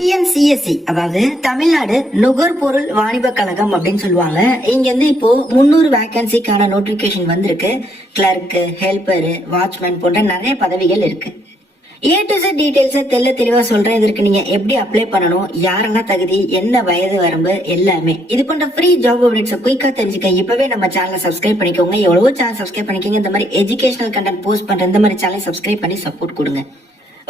TNCSC அதாவது தமிழ்நாடு நுகர்பொருள் வாணிப கழகம் அப்படின்னு சொல்லுவாங்க. இங்க இருந்து இப்போ முன்னூறு வேகன்சிக்கான நோட்டிபிகேஷன் வந்திருக்கு. கிளர்க்கு ஹெல்பர் வாட்ச்மேன் போன்ற நிறைய பதவிகள் இருக்கு. ஏ டு Z டீடைல்ஸை தெல்ல தெளிவாக சொல்கிறேன் இதற்கு நீங்கள் எப்படி அப்ளை பண்ணணும்? யாரெல்லாம் தகுதி? என்ன வயது வரம்பு? எல்லாமே. இது போன்ற ஃப்ரீ ஜாப் அப்டேட்ஸை குயிக்காக தெரிஞ்சுக்க இப்போவே நம்ம சேனலை சப்ஸ்கிரைப் பண்ணிக்கோங்க. எவ்வளவோ சேனல் சப்ஸ்கிரைப் பண்ணிக்கோங்க. இந்த மாதிரி எஜுகேஷனல் கண்டென்ட் போஸ்ட் பண்ணுற இந்த மாதிரி சேனலை சப்ஸ்கிரைப் பண்ணி சப்போர்ட் கொடுங்க.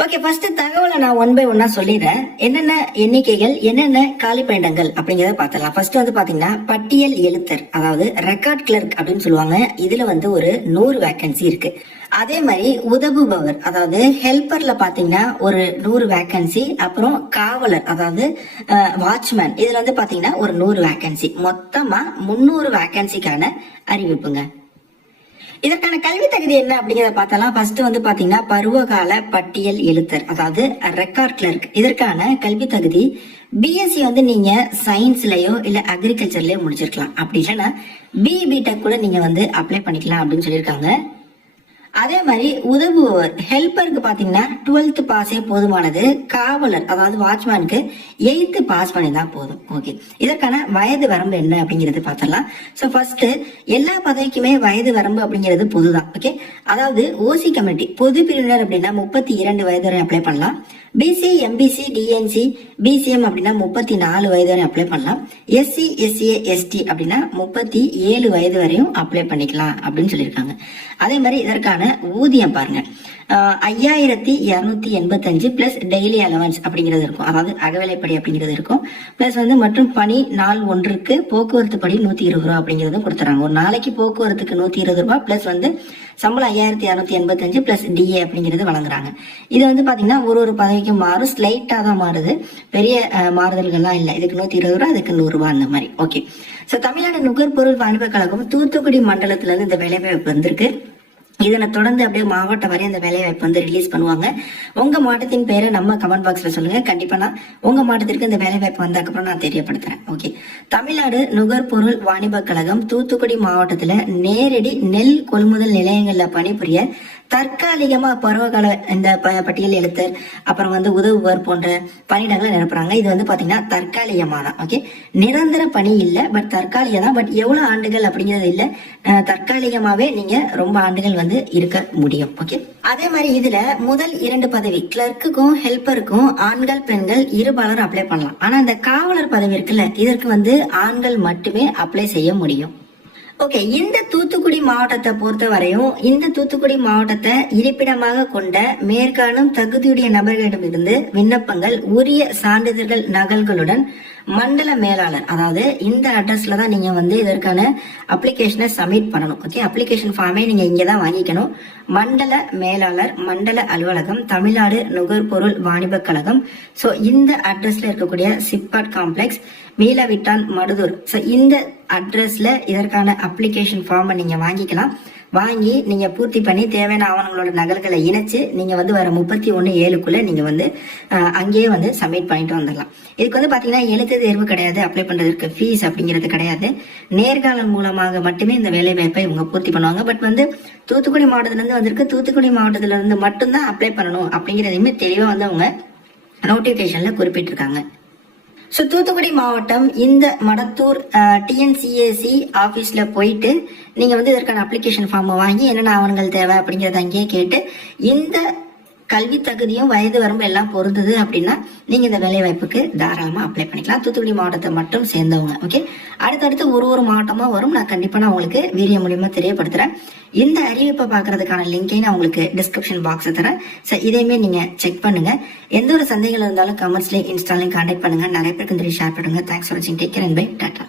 ஓகே ஃபர்ஸ்ட் தகவலை நான் ஒன் பை ஒன்னா சொல்லிடுறேன். என்னென்ன எண்ணிக்கைகள் என்னென்ன காலி பணியிடங்கள் அப்படிங்கறத பார்த்தலாம் ஃபர்ஸ்ட் வந்து பாத்தீங்கன்னா பட்டியல் எழுத்தர் அதாவது ரெக்கார்ட் கிளர்க் அப்படின்னு சொல்லுவாங்க. இதுல வந்து ஒரு நூறு வேக்கன்சி இருக்கு. அதே மாதிரி உதவுபவர் அதாவது ஹெல்பர்ல பாத்தீங்கன்னா ஒரு நூறு வேக்கன்சி அப்புறம் காவலர் அதாவது வாட்ச்மேன் இதுல வந்து பாத்தீங்கன்னா ஒரு நூறு வேக்கன்சி மொத்தமா முந்நூறு வேக்கன்சிக்கான அறிவிப்புங்க. இதற்கான கல்வி தகுதி என்ன அப்படிங்கறத பார்த்தலாம். ஃபர்ஸ்ட் வந்து பாத்தீங்கன்னா பருவகால பட்டியல் எழுத்தர் அதாவது ரெக்கார்ட் கிளர்க் இதற்கான கல்வி தகுதி பிஎஸ்சி வந்து நீங்க சயின்ஸ்லயோ இல்ல அக்ரிகல்ச்சர்லயோ முடிச்சிருக்கலாம். அப்படி இல்லைன்னா பி பிடெக் கூட நீங்க வந்து அப்ளை பண்ணிக்கலாம் அப்படின்னு சொல்லியிருக்காங்க. அதே மாதிரி உதவுபவர் ஹெல்ப்பருக்கு பாத்தீங்கன்னா டுவெல்த் பாஸே போதுமானது. காவலர் அதாவது வாட்ச்மேனுக்கு எயித்து பாஸ் பண்ணினா போதும். ஓகே இதற்கான வயது வரம்பு என்ன அப்படிங்கிறது பார்த்துடலாம் ஸோ ஃபர்ஸ்ட் எல்லா பதவிக்குமே வயது வரம்பு அப்படிங்கிறது பொதுதான். ஓகே அதாவது ஓசி கமிட்டி பொது பிரிவினர் அப்படின்னா முப்பத்தி இரண்டு வயது வரை அப்ளை பண்ணலாம். பிசி எம்பிசி டிஎன்சி பிசிஎம் அப்படின்னா முப்பத்தி நாலு வயது வரை அப்ளை பண்ணலாம். எஸ்சி எஸ்சிஏ எஸ்டி அப்படின்னா முப்பத்தி ஏழு வயது வரையும் அப்ளை பண்ணிக்கலாம் அப்படின்னு சொல்லியிருக்காங்க. அதே மாதிரி இதற்கான ஊதியம் பாருங்க. ஐயாயிரத்தி இரநூத்தி எண்பத்தஞ்சு பிளஸ் டெய்லி அலவன்ஸ் அப்படிங்கிறது இருக்கும். அதாவது அகவிலைப்படி அப்படிங்கிறது இருக்கும். பிளஸ் வந்து மற்றும் பணி நாள் ஒன்றுக்கு போக்குவரத்து படி நூத்தி இருபது ரூபா அப்படிங்கிறதும் கொடுத்துறாங்க. ஒரு நாளைக்கு போக்குவரத்துக்கு நூத்தி இருபது ரூபாய் பிளஸ் வந்து சம்பளம் ஐயாயிரத்தி இரநூத்தி எண்பத்தஞ்சு பிளஸ் டிஏ அப்படிங்கிறது வழங்குறாங்க. இது வந்து பாத்தீங்கன்னா ஒரு ஒரு பதவிக்கும் மாறும். ஸ்லைட்டா தான் மாறுது. பெரிய மாறுதல்கள்லாம் இல்லை. இதுக்கு நூத்தி இருபது ரூபா அதுக்கு நூறு ரூபா அந்த மாதிரி. ஓகே ஸோ தமிழ்நாடு நுகர்பொருள் வாணிப கழகம் தூத்துக்குடி மண்டலத்துல இருந்து இந்த வேலைவாய்ப்பு வந்திருக்கு. இதனை தொடர்ந்து அப்படியே மாவட்டம் வரை அந்த வேலை வாய்ப்பு வந்து ரிலீஸ் பண்ணுவாங்க. உங்க மாவட்டத்தின் பேரை நம்ம கமெண்ட் பாக்ஸ்ல சொல்லுங்க. கண்டிப்பா நான் உங்க மாவட்டத்திற்கு இந்த வேலை வாய்ப்பு வந்ததுக்கப்புறம் நான் தெரியப்படுத்துறேன். ஓகே தமிழ்நாடு நுகர்பொருள் வாணிப கழகம் தூத்துக்குடி மாவட்டத்துல நேரடி நெல் கொள்முதல் நிலையங்கள்ல பணிபுரிய தற்காலிகமா பருவகால இந்த ப- பட்டியல் எழுத்தர் அப்புறம் வந்து உதவுவர் போன்ற பணியிடங்களை நிரப்புறாங்க. இது வந்து பாத்தீங்கன்னா தற்காலிகமா தான் ஓகே நிரந்தர பணி இல்ல பட் தற்காலிகம் தான் பட் எவ்வளவு ஆண்டுகள் அப்படிங்கிறது இல்ல. தற்காலிகமாவே நீங்க ரொம்ப ஆண்டுகள் வந்து இருக்க முடியும் ஓகே அதே மாதிரி இதுல முதல் இரண்டு பதவி கிளர்க்குக்கும் ஹெல்ப்பருக்கும் ஆண்கள் பெண்கள் இருபாலரும் அப்ளை பண்ணலாம். ஆனா இந்த காவலர் பதவி இருக்குல்ல இதற்கு வந்து ஆண்கள் மட்டுமே அப்ளை செய்ய முடியும். ஓகே இந்த தூத்துக்குடி மாவட்டத்தை பொறுத்த வரையும் இந்த தூத்துக்குடி மாவட்டத்தை இருப்பிடமாக கொண்ட மேற்காணும் தகுதியுடைய நபர்களிடமிருந்து விண்ணப்பங்கள் உரிய சான்றிதழ்கள் நகல்களுடன் மண்டல மேலாளர் அதாவது இந்த அட்ரஸ்ல தான் நீங்க வந்து இதற்கான அப்ளிகேஷனை சப்மிட் பண்ணணும். ஓகே அப்ளிகேஷன் ஃபார்மே நீங்க இங்கே தான் வாங்கிக்கணும். மண்டல மேலாளர் மண்டல அலுவலகம் தமிழ்நாடு நுகர்பொருள் வாணிப கழகம். ஸோ இந்த அட்ரஸ்ல இருக்கக்கூடிய சிப்பாட் காம்ப்ளெக்ஸ் மீளவிட்டான் மடுதூர் ஸோ இந்த அட்ரஸில் இதற்கான அப்ளிகேஷன் ஃபார்மை நீங்கள் வாங்கிக்கலாம். வாங்கி நீங்கள் பூர்த்தி பண்ணி தேவையான ஆவணங்களோட நகல்களை இணைச்சு நீங்கள் வந்து வர முப்பத்தி ஒன்று ஏழுக்குள்ளே நீங்கள் வந்து அங்கேயே வந்து சப்மிட் பண்ணிட்டு வந்துடலாம். இதுக்கு வந்து பார்த்தீங்கன்னா எழுத்து தேர்வு கிடையாது. அப்ளை பண்ணுறதுக்கு ஃபீஸ் அப்படிங்கிறது கிடையாது. நேர்காணல் மூலமாக மட்டுமே இந்த வேலைவாய்ப்பை இவங்க பூர்த்தி பண்ணுவாங்க. பட் வந்து தூத்துக்குடி மாவட்டத்துலேருந்து வந்திருக்கு. தூத்துக்குடி மாவட்டத்துலேருந்து மட்டும்தான் அப்ளை பண்ணணும் அப்படிங்கிறதையுமே தெளிவாக வந்து அவங்க நோட்டிஃபிகேஷனில் குறிப்பிட்டிருக்காங்க. ஸோ தூத்துக்குடி மாவட்டம் இந்த மடத்தூர் டிஎன்சிஏசி ஆஃபீஸில் போயிட்டு நீங்கள் வந்து இதற்கான அப்ளிகேஷன் ஃபார்மை வாங்கி என்னென்ன ஆவணங்கள் தேவை அப்படிங்கிறத அங்கேயே கேட்டு இந்த கல்வி தகுதியும் வயது வரம்பு எல்லாம் பொருந்தது அப்படின்னா நீங்கள் இந்த வேலை வாய்ப்புக்கு தாராளமாக அப்ளை பண்ணிக்கலாம். தூத்துக்குடி மாவட்டத்தை மட்டும் சேர்ந்தவங்க ஓகே அடுத்தடுத்து ஒரு ஒரு மாவட்டமாக வரும். நான் கண்டிப்பாக நான் உங்களுக்கு வீடியோ மூலியமா தெரியப்படுத்துகிறேன் இந்த அறிவிப்பை பார்க்கறதுக்கான லிங்கை நான் உங்களுக்கு டிஸ்கிரிப்ஷன் பாக்ஸ் தரேன். ஸோ இதையுமே நீங்கள் செக் பண்ணுங்க. எந்த ஒரு சந்தேகங்கள் இருந்தாலும் கமெண்ட்ஸ்லேயும் இன்ஸ்டாலையும் கான்டாக்ட் பண்ணுங்க. நிறைய பேருக்கு இந்த ஷேர் பண்ணுங்க. தேங்க்ஸ் ஃபார் வாட்சிங் take care and bye tata